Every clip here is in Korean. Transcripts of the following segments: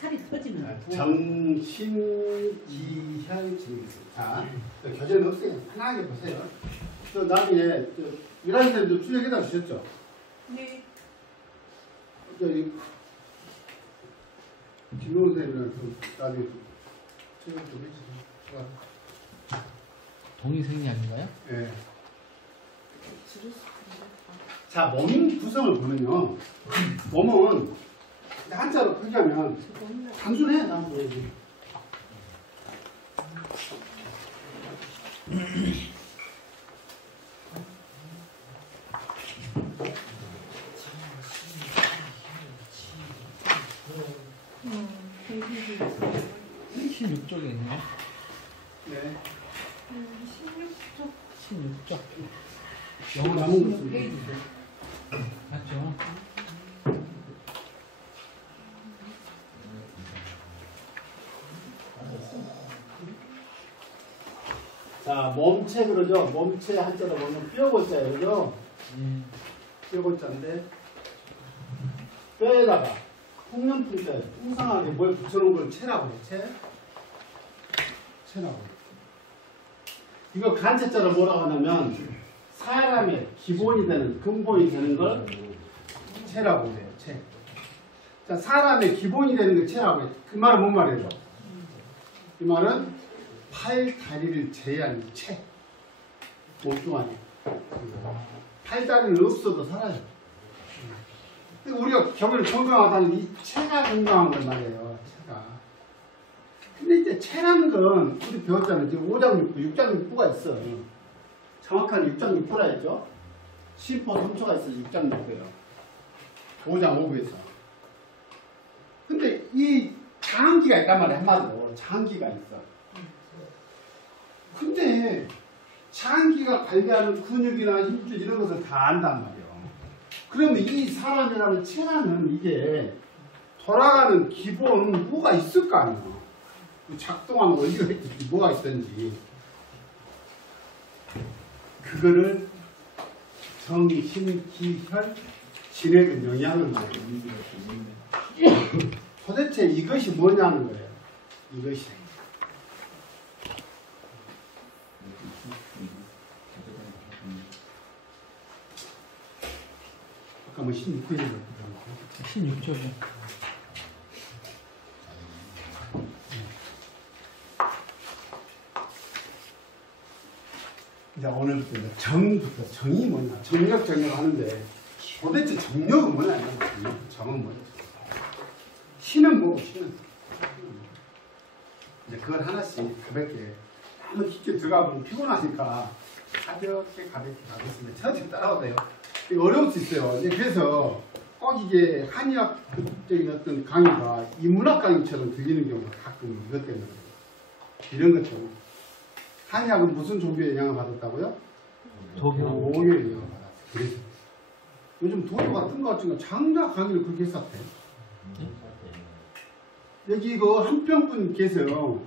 살이 터지면 정신기혈 증후군. 자, 교재는 없어요. 편하게 보세요. 또 나중에 일하는 사람도 출력해다 주셨죠? 네. 김노은 선생님이랑 좀 나중에 출력 좀 해주세요. 동의생략인가요? 예. 자, 몸 구성을 보면요. 몸은 한자로 표기하면 단순해. 난 보여지. (16쪽에) 있네요. 네. 16쪽. 영어 남은 거 페이지. 맞죠? 자, 몸체 그러죠? 몸체 한자로 보면 뼈고자예요. 그죠? 뼈고자인데 뼈에다가 풍년풍자에 풍성하게 뭘 붙여놓은 걸 체라고 해요. 체라고 해요. 이거 간체자로 뭐라고 하냐면 사람의 기본이 되는 근본이 되는 걸 체라고 해요. 체. 자, 사람의 기본이 되는 걸 체라고 해요. 그 말은 뭔 말이에요? 이 말은 팔, 다리를 제외한 체. 몸뚱 안에. 팔, 다리는 없어도 살아요. 우리가 경을 건강하다는 이 체가 건강한 걸 말이에요. 체가. 근데 이제 체라는 건 우리 배웠잖아요. 이제 5장육부, 6장육부가 있어. 정확한 6장육부라 했죠. 심포 3초가 있어요. 6장육부예요. 5장 5부에서. 근데 이 장기가 있단 말이에요. 한마디로. 장기가 있어. 근데 장기가 관리하는 근육이나 힘줄 이런 것을 다 안단 말이에요. 그러면 이 사람이라는 체라는 이게 돌아가는 기본 뭐가 있을 거 아니에요. 작동하는 원리가 있든지 뭐가 있든지 그거를 정신기혈 진액은 영양을 말해요. 도대체 이것이 뭐냐는 거예요. 이것이 아까 뭐 16페이지로 16쪽이요. 이제 오늘부터 정부터 정이 뭐냐 정력 하는데 도대체 정력은 뭐냐 정은 뭐냐 신은 뭐고 신은 이제 그걸 하나씩 가볍게 너무 깊게 들어가보면 피곤하니까 가볍게 가겠습니다. 천천히 따라오세요. 어려울 수 있어요. 이제 그래서 꼭 이게 한의학적인 어떤 강의가 인문학 강의처럼 들리는 경우가 가끔 이것 때문에 이런 것처럼 한의학은 무슨 종교의 영향을 받았다고요? 독일의 영향을 받았어요. 그래서 요즘 도교 같은 거 같은 거 장자 강의를 그렇게 했었대. 여기 이거 한평분 계세요.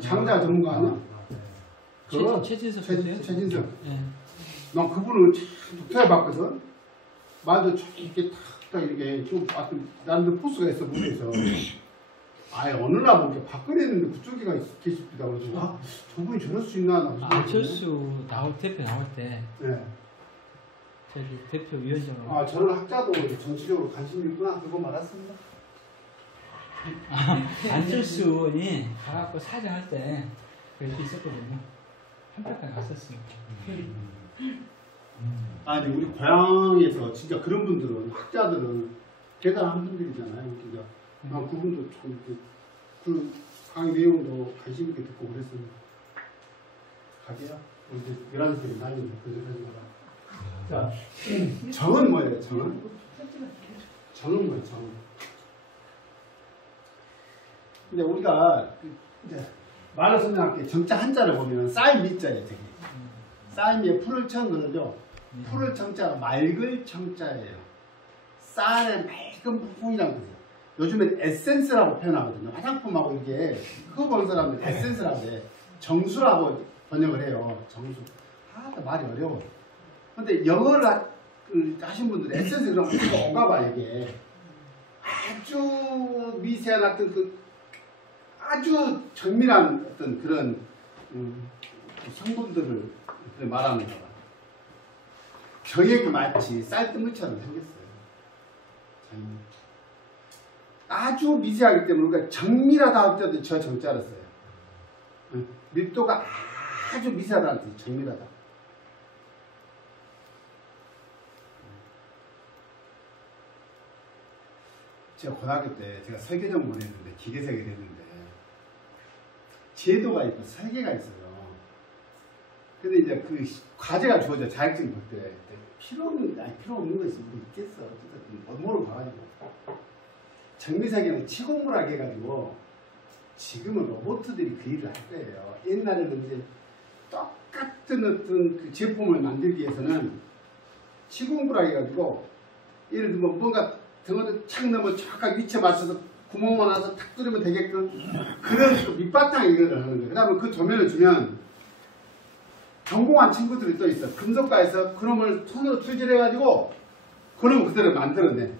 장자 전문가 아니야? 최진석. 네. 난 그분을 참 독특하게 봤거든. 말도 이렇게 탁 이렇게 좀 나름대로 포스가 있어 무대에서. 아예 어느 날 보게 박근혜는 그쪽에가 계십니다. 그래서 아 저분이 저럴 수 있나? 안철수 대표 나올 때. 네. 저기 대표 위원장으로. 아 저런 학자도 정치적으로 관심이 있구나. 그거 말았습니다. 안철수 의원이 가갖고 사정할 때 그렇게 있었거든요. 한평까지 갔었어요. 아니 우리 고향에서 진짜 그런 분들은 학자들은 대단한 분들이잖아요. 진짜 그분도 참 그 강의 내용도 관심 있게 듣고 그랬습니다. 가게야? 이제 11살이 나이는 그저까지 자, 정은 뭐예요? 정은? 정은 뭐예요? 정은? 근데 우리가 이제 말을 설명할게. 정자 한자를 보면 쌀 미자예요. 되게. 쌀 미에 풀을 천 그러죠. 풀을 청자가 맑을 청자예요. 쌀의 맑은 부분이라고 그래요. 요즘엔 에센스라고 표현하거든요. 화장품하고 이게 그거 보는 사람들 에센스라고 해. 정수라고 번역을 해요. 정수. 말이 어려워. 근데 영어를 하신 분들 에센스 그러면 이거 오가봐 이게. 아주 미세한 어떤 그 아주 정밀한 어떤 그런 성분들을 말하는 거다. 병에 마치 쌀뜨물처럼 생겼어요. 아주 미세하기 때문에 우리가 정밀하다 할 때도 저 정자를 써요. 밀도가 아주 미세하다는 뜻이 정밀하다. 제가 고등학교 때 제가 설계 전공을 했는데 기계설계를 했는데 제도가 있고 설계가 있어요. 근데 이제 그 과제가 주어져 자격증 볼 때 필요 없는 거 있으면 뭐 있겠어. 어쨌든 업무를 봐가지고 정밀설계는 치공물하게 해가지고 지금은 로봇들이 그 일을 할 거예요. 옛날에는 이제 똑같은 어떤 그 제품을 만들기 위해서는 치공물하게 해가지고 예를 들면 뭔가 등어를 착 넣으면 정확하게 위치에 맞춰서 구멍만 와서 탁 뚫으면 되게끔 그런 또 밑바탕 이거를 하는 거예요. 그 다음에 그 도면을 주면 전공한 친구들이 또 있어. 금속가에서 그놈을 손으로 투질해가지고 그놈 그대로 만들어내.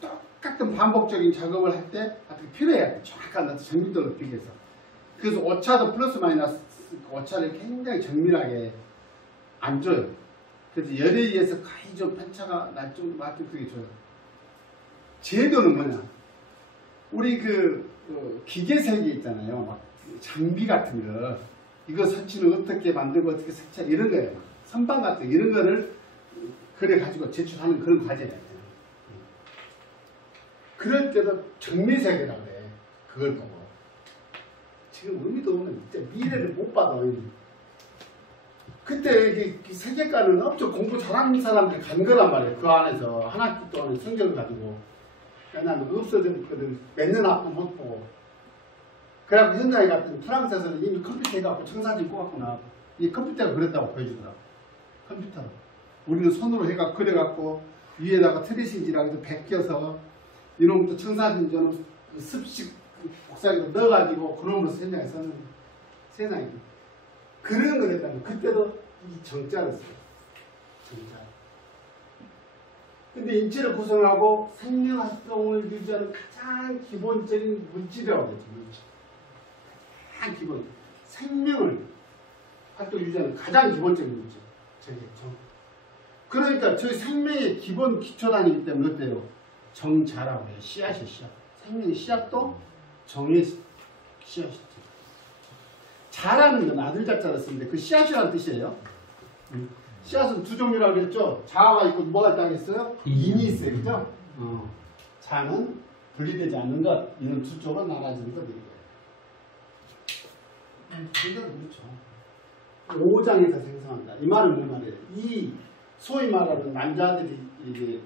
똑같은 반복적인 작업을 할 때 필요해야 돼. 정확한 어떤 정밀도를 높이기 위해서. 그래서 오차도 플러스 마이너스 오차를 굉장히 정밀하게 안 줘요. 그래서 열에 의해서 거의 좀 편차가 날 정도 맞게 그게 줘요. 제도는 뭐냐? 우리 기계 설계 있잖아요. 막 장비 같은 거. 이거 설치는 어떻게 만들고 어떻게 설치 이런 거예요. 선반 같은 거, 이런 거를 그래가지고 제출하는 그런 과제예요. 그럴 때도 정밀설계라고 그래. 그걸 보고. 지금 의미도 없는 진짜 미래를 못 봐도 그때 세계관은 엄청 공부 잘하는 사람들 간 거란 말이에요. 그 안에서 한 학기 동안에 성적을 가지고. 왜냐하면 없어졌거든. 몇 년 앞도 못 보고. 그래갖고 현장에 갔더니 프랑스에서는 이미 컴퓨터 해갖고 청사진 꽂았구나. 이 컴퓨터가 그랬다고 보여주더라고. 컴퓨터로. 우리는 손으로 해갖고 그래갖고 위에다가 트레싱지라고 해서 베껴서 이놈도 청사진전은 습식 복사기로 넣어가지고 그놈으로 현장에 썼는데 세상에 그런 걸 했다면 그때도 이 정자를 써요. 정자. 근데 인체를 구성하고 생명활동을 유지하는 가장 기본적인 물질이라고 하죠. 물질. 가장 기본. 생명을 활동 유지하는 가장 기본적인 물질. 저겠죠. 그러니까 저희 생명의 기본 기초단위이기 때문에 어때요? 정자라고 해요. 씨앗이에요. 씨앗. 생명의 씨앗도 정의 씨앗이죠. 자라는 건 아들 자자를 쓰는데 그 씨앗이라는 뜻이에요. 씨앗은 두 종류라고 그랬죠. 자아가 있고 뭐가 있다고 했어요? 인이 있어요. 그죠? 자는 분리되지 않는 것. 이는 두 쪽으로 나눠지는 것. 굉장히 그렇죠. 5장에서 생성한다. 이 말은 무슨 말이에요? 이 소위 말하는 남자들이 이게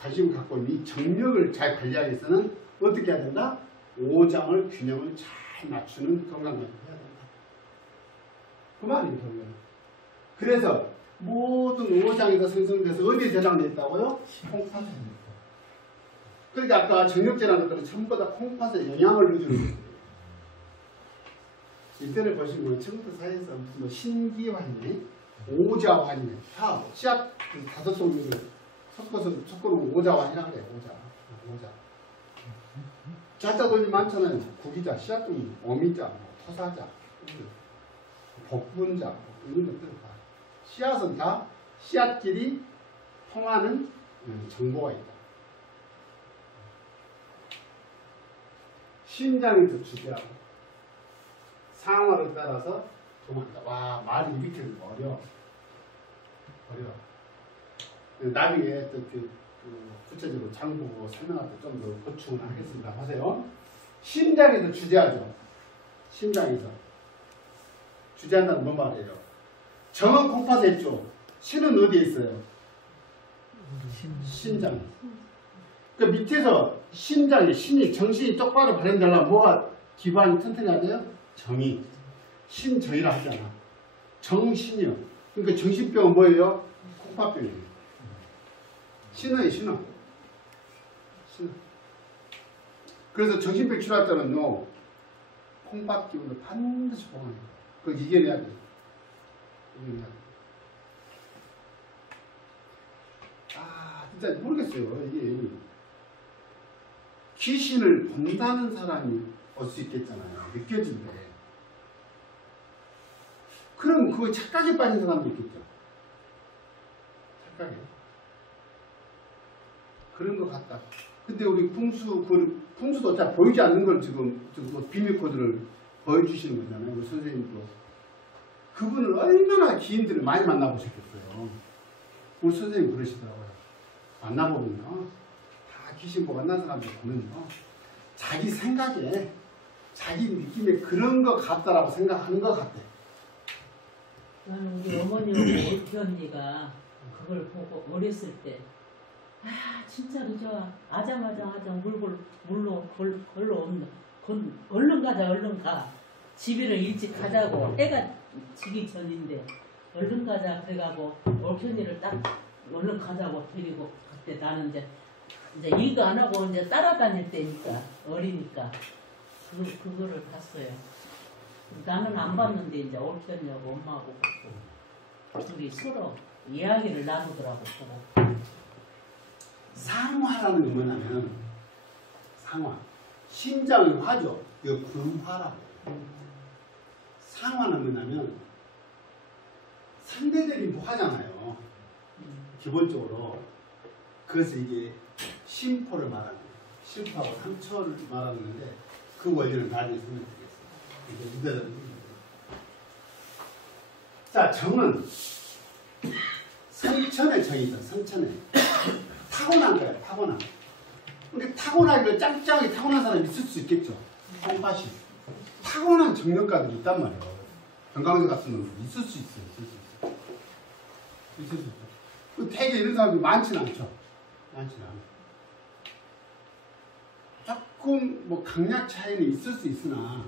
관심을 갖고 있는 이 정력을 잘 관리하기 위해서는 어떻게 해야 된다? 5장을 균형을 잘 맞추는 건강관리를 해야 된다. 그 말이에요. 결국은. 그래서 모든 5장에서 생성돼서 어디에 저장되어 있다고요? 콩팥에. 그러니까 아까 정력제라는 것들은 전부 다 콩팥에 영향을 주는 거예요. 이때를 보시면 친구들 사이에서 무슨 뭐 신기환이, 오자환이, 다 씨앗 5종류를 섞어놓은 오자환이라고 그래요. 오자. 자자 돌이 많잖아요. 구기자, 씨앗 종류, 어미자, 토사자, 복분자 이런 것들을 다. 씨앗은 다 씨앗끼리 통하는 정보가 있다. 심장에서 주제하고 상황을 따라서 도망가. 와, 말이 이렇게 어려워. 나중에 또 구체적으로 장보고 설명할 때 좀 더 보충을 하겠습니다. 보세요. 심장에서 주제하죠. 심장에서. 주제한다는 뭔 말이에요? 정은 콩팥에 있죠. 신은 어디에 있어요? 심장. 그 밑에서 심장이, 신이, 정신이 똑바로 발현되려면 뭐가 기반이 튼튼해야 돼요? 정이. 신정이라 하잖아. 정신이요. 그러니까 정신병은 뭐예요? 콩팥병이에요. 신어요, 신어. 그래서 정신병 치료할 때는요, 콩팥 기운을 반드시 보강해요. 그걸 이겨내야 돼요. 진짜 모르겠어요. 이게 귀신을 본다는 사람이 올 수 있겠잖아요. 느껴진대. 그럼 그거 착각에 빠진 사람도 있겠죠. 착각에. 그런 것 같다. 근데 우리 풍수도 어차피 보이지 않는 걸 지금 비밀 코드를 보여주시는 거잖아요. 우리 선생님도. 그분을 얼마나 기인들을 많이 만나보셨겠어요. 우리 선생님 그러시더라고요. 만나보면요. 다 귀신 보고 만난 사람들 보면요. 자기 생각에, 자기 느낌에 그런 것 같다라고 생각하는 것 같아. 나는 우리 어머니하고 올피 언니가 그걸 보고 어렸을 때 진짜 그저 아장아장 물로 걸러 없는 얼른 가자 얼른 가 집에를 일찍 가자고 해가 지기 전인데 얼른 가자 그래가고 올피 언니를 딱 얼른 가자고 데리고 그때 나는 이제 일도 안 하고 이제 따라다닐 때니까 어리니까 그거를 봤어요. 나는 안 봤는데 이제 올피 언니하고 엄마하고 봤고 둘이 서로 이야기를 나누더라고. 보고. 상화라는 게 뭐냐면 상화. 심장의 화죠. 이거 금화라고. 상화는 뭐냐면 상대적인 화잖아요. 기본적으로. 그래서 이게 심포를 말하는 거예요. 심포하고 상처를 말하는데 그 원리는 나중에 설명드리겠습니다. 자, 정은 선천의 정이죠. 선천의. 타고난 거예요. 타고난. 근데 타고나기로 짱짱하게 타고난 사람이 있을 수 있겠죠. 콩팥이. 타고난 정력가들이 있단 말이에요. 건강대 같은 놈 있을 수 있어요. 있을 수 있어요. 되게 이런 사람이 많지는 않죠. 많지는 않아요. 조금 뭐 강약 차이는 있을 수 있으나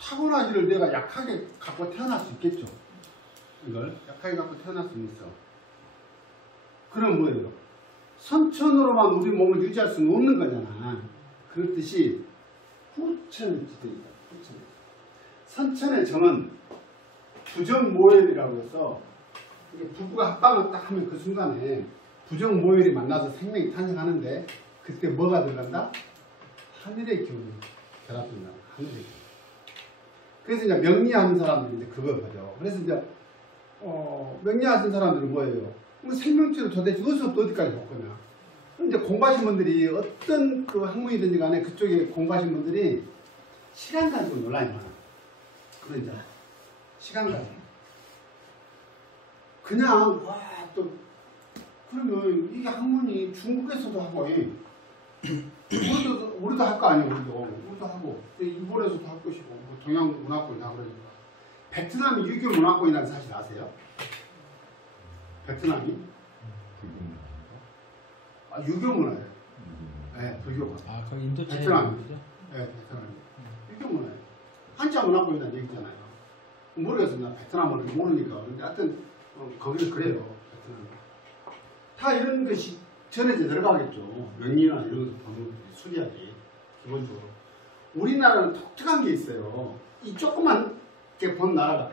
타고나기를 내가 약하게 갖고 태어날 수 있겠죠. 이걸 약하게 갖고 태어날 수는 있어. 그럼 뭐예요? 선천으로만 우리 몸을 유지할 수는 없는 거잖아. 그렇듯이 후천의 지대이다. 후천. 선천의 정은 부정모혈이라고 해서 부부가 합방을 딱 하면 그 순간에 부정모혈이 만나서 생명이 탄생하는데 그때 뭐가 들어간다? 하늘의 기운이 결합된다. 하늘의 기운. 그래서 이제 명리하는 사람들이 이제 그거거든요. 그래서 이제 명리하는 사람들은 뭐예요? 생명체를 도대체 어디서부터 어디까지 볼 거냐. 이제 공부하신 분들이 어떤 그 학문이든지 간에 그쪽에 공부하신 분들이 시간 가지고 논란이 많아. 그런 이제 시간 가지고. 그냥 또 그러면 이게 학문이 중국에서도 하고 우리도 할 거 아니에요. 우리도 하고 일본에서도 할 것이고 뭐 동양 문화권이다 그러니까. 베트남이 유교 문화권이라는 사실 아세요? 베트남이? 유교 문화예요. 네, 불교가. 아, 거기 인도 차이 베트남. 그죠? 네, 베트남. 유교 문화예요. 한자 문화권이라는 얘기잖아요. 모르겠어요. 나 베트남어를 모르니까. 근데 하여튼 거기는 그래요. 베트남. 다 이런 것이 전해져 들어가겠죠. 명리나 이런 것도 보는 수리하기 기본적으로. 우리나라는 독특한 게 있어요. 이 조그맣게 본 나라가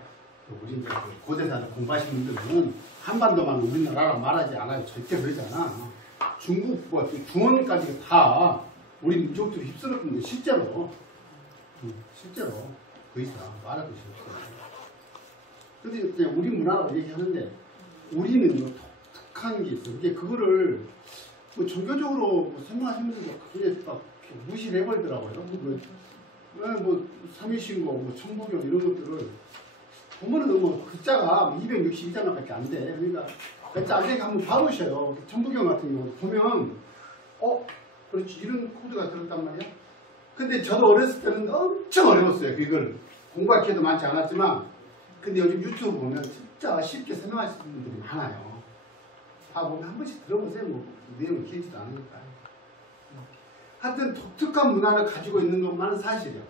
우리 이제 고대사를 공부하신 분들은 한반도만 우리나라라 말하지 않아요. 절대 그러지 않아. 중국과 중원까지 다 우리 민족들이 휩쓸었는데 실제로 그 이상 말할 것이 없어요. 근데 그냥 우리 문화라고 얘기하는데 우리는 독특한 게 있어. 이게 그거를 뭐 종교적으로 뭐 설명하시면서도 그게 막 무시를 해버리더라고요. 뭐 삼위신고, 뭐 천부경 이런 것들을 보면은 너무 글자가 262자밖에 안 돼. 그러니까 글자 안 되니까 한번 봐보셔요. 천부경 같은 경우 보면 그렇지 이런 코드가 들었단 말이야. 근데 저도 어렸을 때는 엄청 어려웠어요. 이걸 공부할 기회도 많지 않았지만 근데 요즘 유튜브 보면 진짜 쉽게 설명하시는 분들이 많아요. 다 보면 한 번씩 들어보세요. 뭐 내용이 길지도 않으니까. 하여튼 독특한 문화를 가지고 있는 것만은 사실이에요.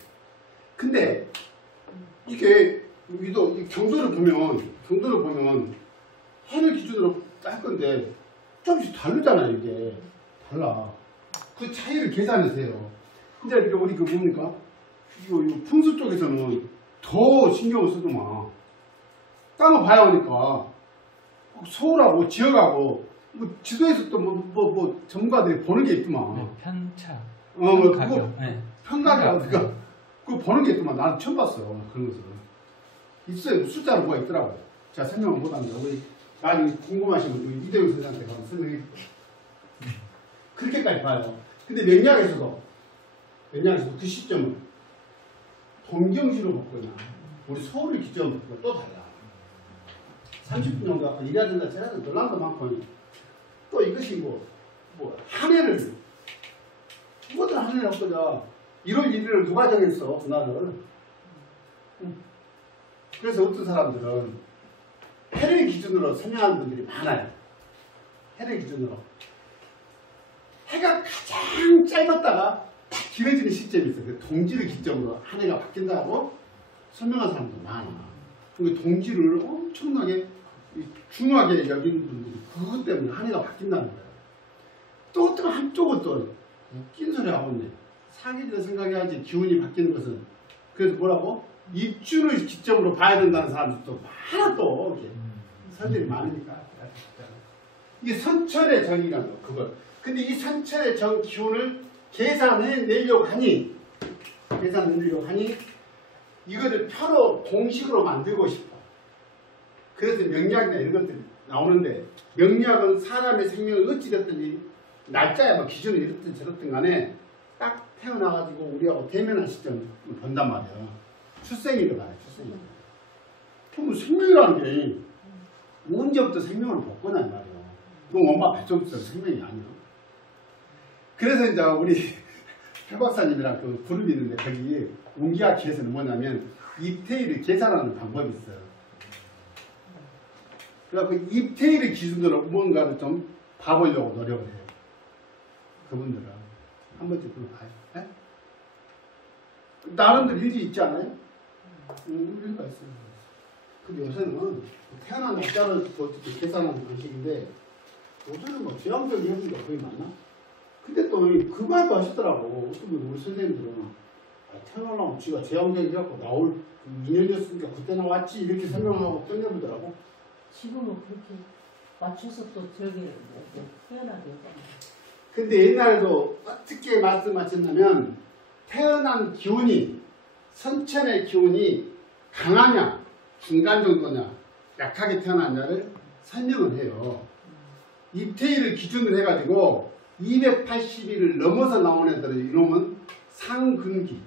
근데 이게 여기도 경도를 보면 해를 기준으로 할 건데 조금씩 다르잖아요. 이게 달라. 그 차이를 계산하세요. 근데 우리 그 뭡니까? 이거 풍수 쪽에서는 더 신경을 쓰더만. 땅을 봐야 하니까 서울하고 지역하고 뭐 지도에서 또 뭐 전문가들이 보는 게 있더만. 네, 편차. 그거 가격. 네. 평가가 네. 어디가 그거 보는 게 있더만. 나는 처음 봤어 그런 것을. 있어요. 숫자로 뭐가 있더라고. 제가 설명을 못합니다. 우리 나중에 궁금하신 분 우리 이대용 선생한테 가서 설명해. 그렇게까지 봐요. 근데 명리학에서도 그 시점은 동경시로 봤거나 우리 서울을 기점으로 봤고 또 달라. 30분 정도 아까 일해야 된다 제가 놀란도 많고 또 이것이 뭐 한 해를 누구든 한 해를 없거든. 1월 1일을 누가 정했어 그날을. 그래서 어떤 사람들은 해를 기준으로 설명하는 분들이 많아요. 해를 기준으로 해가 가장 짧았다가 딱 길어지는 시점이 있어요. 그 동지를 기점으로 한 해가 바뀐다고 설명한 사람도 많아. 그러니까 동지를 엄청나게 중요하게 여기는 분들이 그것 때문에 한 해가 바뀐다는 거예요. 또 어떤 한쪽은 또 웃긴 소리 하고 있네. 사기를 생각해야지 기운이 바뀌는 것은. 그래서 뭐라고? 입춘을 기점으로 봐야 된다는 사람들도 많아 또 이렇게 설들이 많으니까. 이게 선천의 정이라는 거 그걸. 근데 이 선천의 정 기운을 계산해내려고 하니 이거를 표로 공식으로 만들고 싶어. 그래서 명리학이나 이런 것들이 나오는데 명리학은 사람의 생명을 어찌됐든지 날짜야 뭐 기준을 이렇든 저렇든 간에 딱 태어나가지고 우리하고 대면한 시점을 본단 말이야. 출생일을 말해 출생일. 그럼 생명이라는 게 언제부터 생명을 벗거나 말이야. 그럼 엄마 뱃속에서 생명이 아니야. 그래서 이제 우리 표 박사님이랑 그 그룹이 있는데 거기 운기학회에서는 뭐냐면 입태일을 계산하는 방법이 있어요. 그래서 입태일을 기준으로 뭔가를 좀 봐보려고 노력을 해요. 그분들은 한 번쯤 그걸 봐요. 네? 나름대로 일이 있지 않아요? 일리가 있어요. 근데 요새는 태어난 날짜를 계산하는 방식인데 요새는 뭐 제왕적인 형식이 거의 많나? 근데 또 그 말도 하시더라고. 어떤 분 우리 선생님들은 태어나려면 지가 제왕적이 갖고 나올 인연이었으니까 그때 나왔지 이렇게 설명하고 끝내보더라고. 지금은 그렇게 맞춰서 또 저기 태어나게. 근데 옛날에도 어떻게 말씀하셨냐면 태어난 기운이 선천의 기운이 강하냐 중간 정도냐 약하게 태어났냐를 설명을 해요. 입태일을 기준으로 해가지고 280일을 넘어서 나온 애들은 이놈은 상근기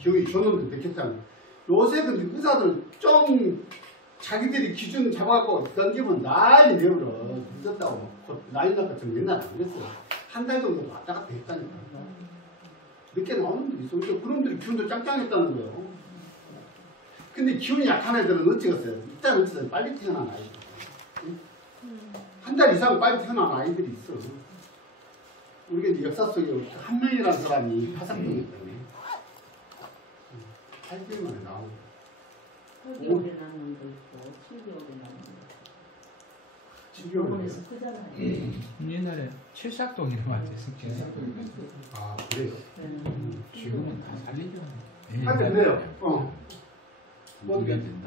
기운이 저놈들 느꼈다는 거예요. 요새 근데 의사들 좀 자기들이 기준 잡아갖고 던지면 난리 내버려. 늦었다고 나이 나까지는 옛날에 안 그랬어요. 한 달 정도 왔다 갔다 했다니까. 늦게 나오는 분들이 있어. 그놈들이 기운도 짱짱했다는 거예요. 근데 기운이 약한 애들은 어찌겠어요? 일단 어찌겠어요? 빨리 태어난 아이들. 한 달 이상 빨리 태어난 아이들이 있어. 우리가 이제 역사 속에 한 명이라는 사람이 파상병이었다네. 8개월 만에 나오고. 8개월에 낳는 거 있고 7개월에 낳는 거. 7개월에서 크잖아요. 옛날에 칠삭동이라고 하죠. 아 그래요? 지금은 다 살리죠. 하여튼 그래요. 뭐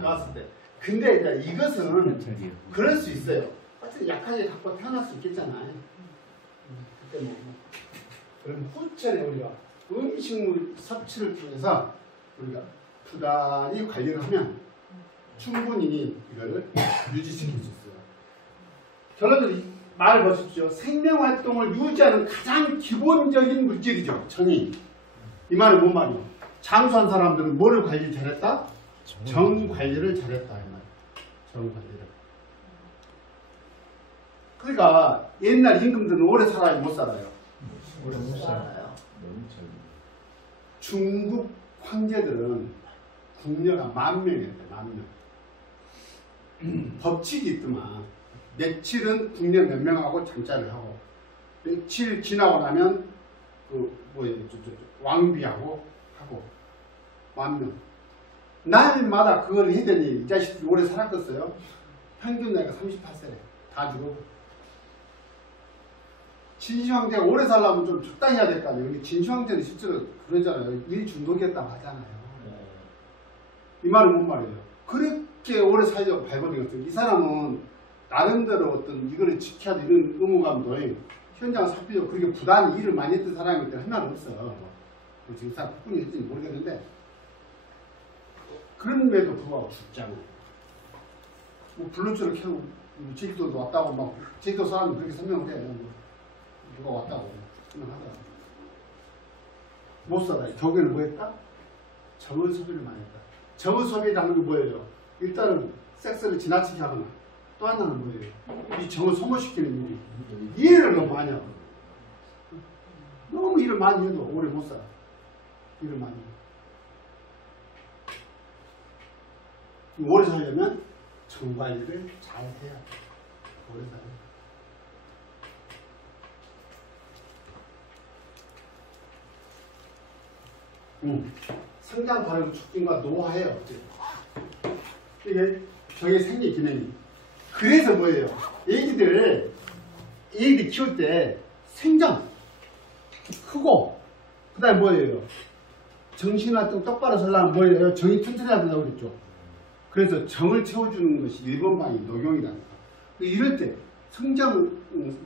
나왔을 때. 근데 이제 이것은 그럴 수 있어요. 하여튼 약하게 갖고 태어날 수 있겠잖아요. 그때 뭐 그럼 후천에 우리가 음식물 섭취를 통해서 우리가 부단히 관리를 하면 충분히 이거를 유지시킬 수 있어요. 결론적으로 말을 보십시오. 생명활동을 유지하는 가장 기본적인 물질이죠. 정이. 이 말은 뭔 말이에요? 장수한 사람들은 뭐를 관리 잘했다? 정 관리를 잘했다. 이 말. 정 관리를. 그러니까 옛날 임금들은 오래 살아야 못 살아요. 오래 못 살아요. 중국 황제들은 궁녀가 10,000명이었대. 10,000명. 법칙이 있더만. 며칠은 궁녀 몇 명하고 잠자를 하고 며칠 지나고 나면 왕비하고 하고 10,000명. 날마다 그걸 하더니 이 자식들이 오래 살았겠어요? 평균 나이가 38세래. 다 죽어. 진시황제가 오래 살려면 좀 적당히 해야 될 거 아니에요. 진시황제는 실제로 그러잖아요. 일 중독이었다고 하잖아요. 이 말은 뭔 말이에요? 그렇게 오래 살려고 발버둥이었어요. 이 사람은 나름대로 어떤 이거를 지켜야 되는 의무감도 현장 살피고 그렇게 부단히 일을 많이 했던 사람이기 때문에 하나는 없어. 지금 사람 국군이 했는지 모르겠는데 그럼에도 불구하고 죽잖아. 뭐 블루줄을 켜고 제주도도 왔다고 막 제주도 사람이 그렇게 설명을 해. 누가 왔다고 설명하더라. 못 살아. 결국에는 뭐 했다? 정을 소비를 많이 했다. 정을 소비라는 게 뭐예요? 일단은 섹스를 지나치게 하거나 또 하나는 뭐예요? 이 정을 소모시키는 일이. 일을 너무 많이 하고 너무 일을 많이 해도 오래 못 살아. 일을 많이 해. 오래 살려면 정관리를 잘 해야 돼. 오래 살려. 성장 발효 촉진과 노화예요. 이게 저게 생리 기능이. 그래서 뭐예요? 애기들 키울 때 생장 크고 그다음에 뭐예요? 정신활동 똑바로 살려면 뭐예요? 정이 튼튼해야 된다고 그랬죠. 그래서 정을 채워주는 것이 1번방이 녹용이라니까. 이럴 때 성장이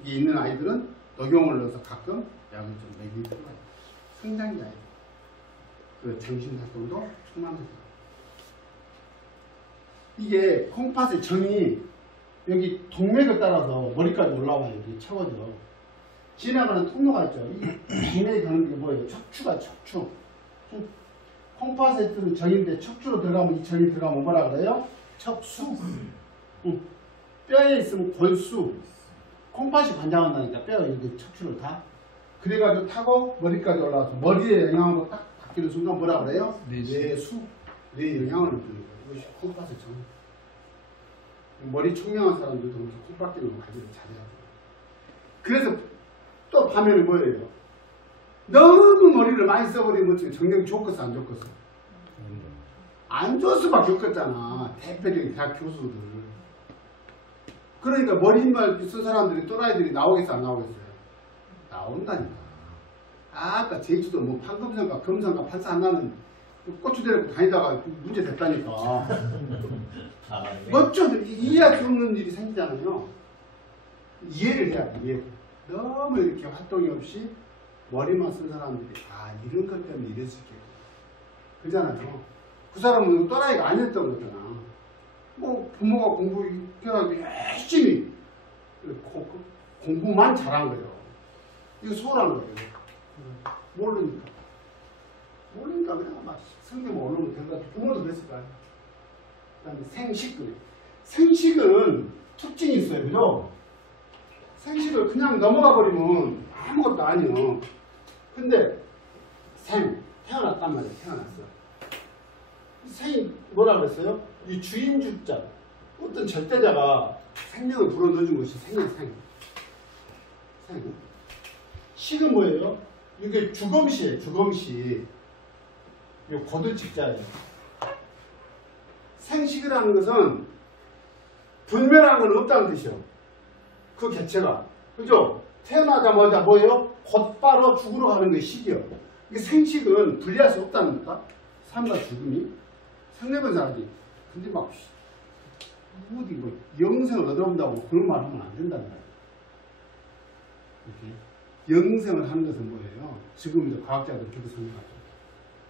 있는 아이들은 녹용을 넣어서 가끔 약을 좀 먹이는 거예요. 성장이 아이들. 그 정신활동도 충만해서. 이게 콩팥의 정이 여기 동맥을 따라서 머리까지 올라와요. 여기 채워져. 지나가는 통로가 있죠. 이 동맥이 가는 게 뭐예요? 척추가 척추. 콩팥에 뜨는 정인데 척추로 들어가면 이 정이 들어가면 뭐라 그래요? 척수. 뼈에 있으면 골수. 콩팥이 관장한다니까 뼈가 이렇게 척추를 다. 그래가지고 타고 머리까지 올라와서 머리에 영향으로 딱 바뀌는 순간 뭐라 그래요? 뇌수. 뇌에 영향을 주는 거예요. 이것이 콩팥의 정. 머리 총명한 사람들도 콩팥 기능을 가지고 잘해야 돼요. 그래서 또 반면에 뭐예요? 너무 머리를 많이 써버리면 정력이 좋겠어 안 좋겠어? 안 좋을수밖에 없겠잖아. 대표적인 대학 교수들. 그러니까 머리만 쓴 사람들이 또라이들이 나오겠어 안 나오겠어요? 나온다니까. 아까 제주도 뭐 판검성과 검성과 판사 하나는 고추 데리고 다니다가 문제 됐다니까. 어쩌든 이해할 수 없는 일이 생기잖아요. 이해를 해야 돼. 이해. 너무 이렇게 활동이 없이 머리만 쓴 사람들이 이런 것 때문에 이랬을 게 그잖아요. 그 사람은 또라이가 아니었던 거잖아. 뭐 부모가 공부해가지고 열심히 공부만 잘한 거예요. 이거 소홀한 거예요. 모르니까 그냥 막 성경 올르면 된 것 같아. 부모도 그랬을 거야. 그 다음에 생식은 특징이 있어요. 그죠? 생식을 그냥 넘어가 버리면 아무것도 아니요. 근데 태어났단 말이에요. 태어났어. 생이 뭐라 그랬어요? 이 주인주자 어떤 절대자가 생명을 불어넣어준 것이 생이에요. 생. 식은 뭐예요? 이게 주검시예요. 주검시. 이 고들집자예요. 생식이라는 것은 분멸하는 건 없다는 뜻이요. 그 개체가. 그죠? 태어나자마자 뭐예요? 곧바로 죽으러 가는 게 식이요. 이게 생식은 분리할 수 없답니까? 삶과 죽음이. 생내번 사람이. 근데 막 어디 뭐 영생을 얻어온다고 그런 말 하면 안 된다는 거예요. 영생을 하는 것은 뭐예요? 지금도 과학자들 그렇게 생각하죠.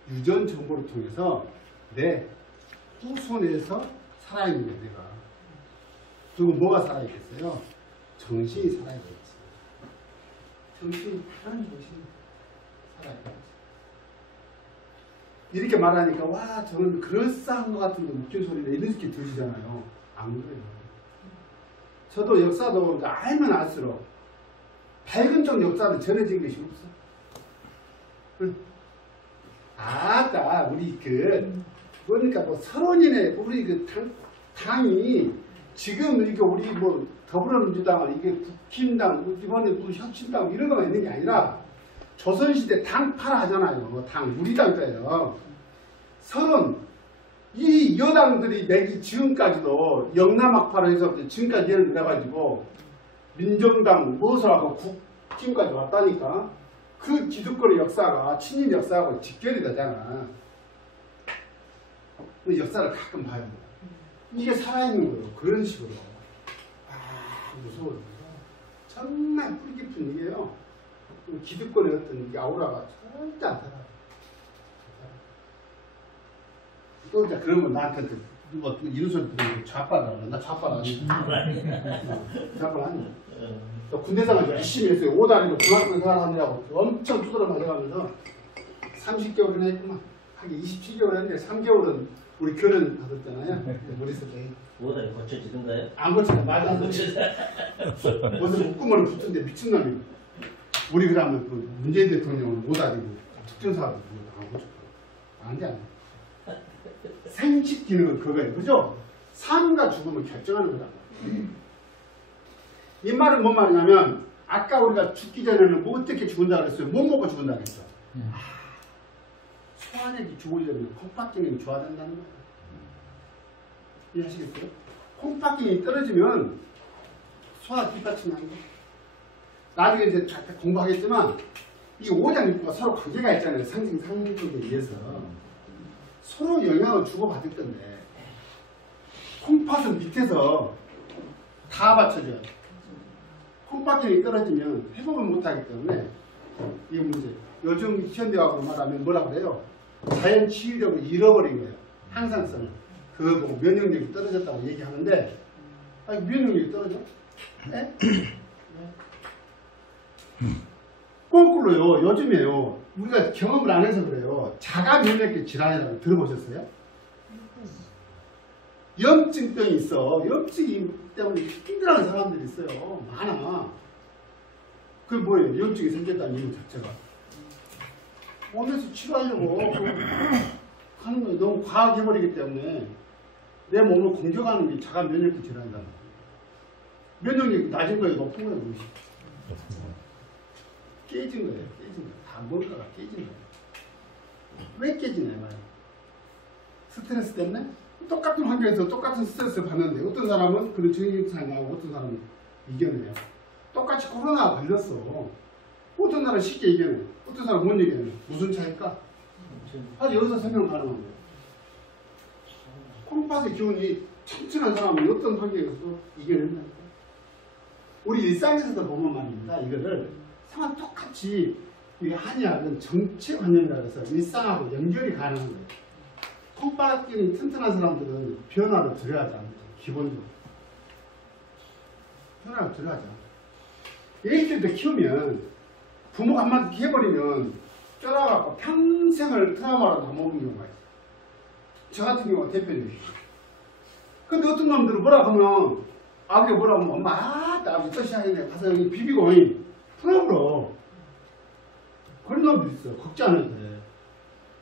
유전 정보를 통해서 내 후손에서 살아있는 게 내가. 그리고 뭐가 살아있겠어요? 정신이 살아있겠지. 정신이 다른 정신이 살아있겠지. 이렇게 말하니까 와 저는 그럴싸한 것 같은데 웃긴 소리네 이렇게 들리잖아요. 안 그래요. 저도 역사도 그러니까 알면 알수록 밝은 쪽 역사를 전해진 것이 없어. 아까 우리 그러니까 뭐 서론이네 우리 당이 지금 이렇게 우리 뭐 더불어민주당 이게 국힘당 이번에 무슨 혁신당 이런 거가 있는 게 아니라 조선시대 당파라 하잖아요. 당 우리 당자예요. 서론 이 여당들이 내기 지금까지도 영남학파로 해서 지금까지 예를 들어가지고 민정당 무엇을 하고 국힘까지 왔다니까. 그 기득권의 역사가 친일 역사하고 직결이 되잖아. 그 역사를 가끔 봐요. 이게 살아있는 거예요. 그런 식으로. 무서워요. 정말 뿌리 깊은 일이에요. 기득권의 어떤 이 아우라가 절대 안 살아요. 또 이제 그러면 나한테 뭐 이런 소리 들으면 좌빨하라. 나 좌빨 아니야. 좌빨 아니야. 또 군대생활 열심히 했어요. 5단위로 중학교 생활하느라고 엄청 두드러 맞아가면서 30개월이나 했구만. 하긴 27개월 했는데 3개월은 우리 결혼 받았잖아요. 우리 세대. 5단이 고쳐지던가요? 안 고쳐요. 말도 안 고쳐요. 무슨 목구멍을 붙은데 미친놈이. 우리 그러면 그 문재인 대통령은 5단이고 특전사도 안 고쳐. 안 돼, 안 돼. 생식 기능은 그거예요. 그죠? 삶과 죽음을 결정하는 거다. 이 말은 뭔 말이냐면 아까 우리가 죽기 전에는 뭐 어떻게 죽는다 그랬어요? 못 먹고 죽는다 그랬어. 소화력이 좋으려면 콩팥기능이 좋아야 된다는 거예요. 이해하시겠어요? 콩팥기능이 떨어지면 소화 뒷받침이 안 돼. 나중에 이제 잠깐 공부하겠지만 이 오장육부가 서로 관계가 있잖아요. 상징에 의해서 서로 영향을 주고받을 건데 콩팥은 밑에서 다 받쳐줘요. 콩팥기능이 떨어지면 회복을 못하기 때문에 이게 문제. 요즘 현대학으로 말하면 뭐라 그래요? 자연 치유력을 잃어버린 거예요. 항상성을. 그거 보고 면역력이 떨어졌다고 얘기하는데 아니 면역력이 떨어져? 네? 거꾸로요. 요즘에요. 우리가 경험을 안 해서 그래요. 자가 면역력 질환이라고 들어보셨어요? 염증병이 있어. 염증 때문에 힘들어하는 사람들이 있어요. 많아. 그게 뭐예요? 염증이 생겼다는 이유 자체가. 몸에서 치료하려고 하는 거예요. 너무 과하게 해버리기 때문에 내 몸을 공격하는 게 자가 면역력 질환이다. 면역력이 낮은 거예요? 높은 거예요? 깨진 거예요. 깨진 거예요. 다 뭔가가 깨진 거예요. 왜 깨지냐 말이에요. 스트레스 때문에? 똑같은 환경에서 똑같은 스트레스를 받는데 어떤 사람은 그런 증상이 나오고 어떤 사람은 이겨내요. 똑같이 코로나가 걸렸어. 어떤 사람은 쉽게 이겨내요. 어떤 사람은 못 이겨내요. 무슨 차이일까? 아주 여기서 설명 가능한 거예요. 콩팥의 기운이 튼튼한 사람은 어떤 환경에서도 이겨낸다니까. 우리 일상에서도 보면 말입니다. 이거를 상황 똑같이 이 한의학은 정체관념이라고 해서 일상하고 연결이 가능한 거예요. 콩팥 기능이 튼튼한 사람들은 변화를 두려워하지 않죠. 기본적으로. 변화를 두려워하죠. 애기들도 키우면 부모가 한마디 해버리면 쫄아갖고 평생을 트라우마로 남아오는 경우가 있어요. 저 같은 경우가 대표적이에요. 근데 어떤 놈들은 뭐라 하면 아버지가 뭐라 하면 엄마 아버지 또 시작했네 가서 여기 비비고 풀어버려. 그런 놈들 있어요. 걱정 안 해도 돼.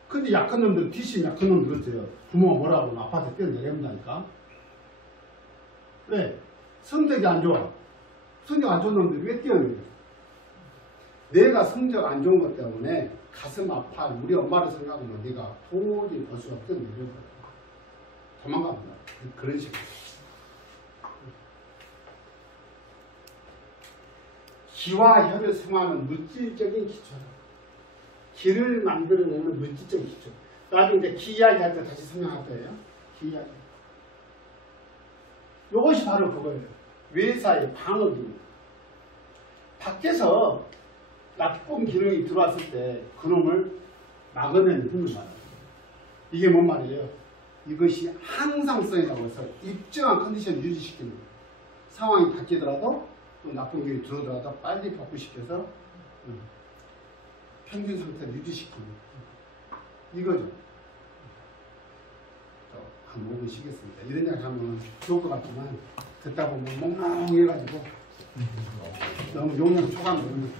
근데 약한 놈들, 뒷심 약한 놈들 있어요. 부모가 뭐라고 하면 아파트 뛰어내려온다니까. 왜? 성적이 안 좋아. 성적 안 좋은 놈들이 왜 뛰어내려? 내가 성적 안 좋은 것 때문에 가슴 아파 우리 엄마를 생각하면 내가 도저히 볼 수 없던 내려버려. 도망갑니다. 그런 식으로. 기와 혈을 성하는 물질적인 기초다. 기를 만들어내는 물질적인 기초. 나중에 이제 기 이야기 할 때 다시 설명할 거예요. 기 이야기. 이것이 바로 그거예요. 외사의 방어기입니다. 밖에서 나쁜 기능이 들어왔을 때 그놈을 막아내는 힘을 받아요. 이게 뭔 말이에요? 이것이 항상성이라고 해서 일정한 컨디션을 유지시키는 거예요. 상황이 바뀌더라도 또 나쁜 기능이 들어오더라도 빨리 복구시켜서 평균 상태를 유지시키는 이거죠. 한 5분 쉬겠습니다. 이런 이야기 하면 좋을 것 같지만 듣다 보면 멍멍해가지고 너무 용량 초과하면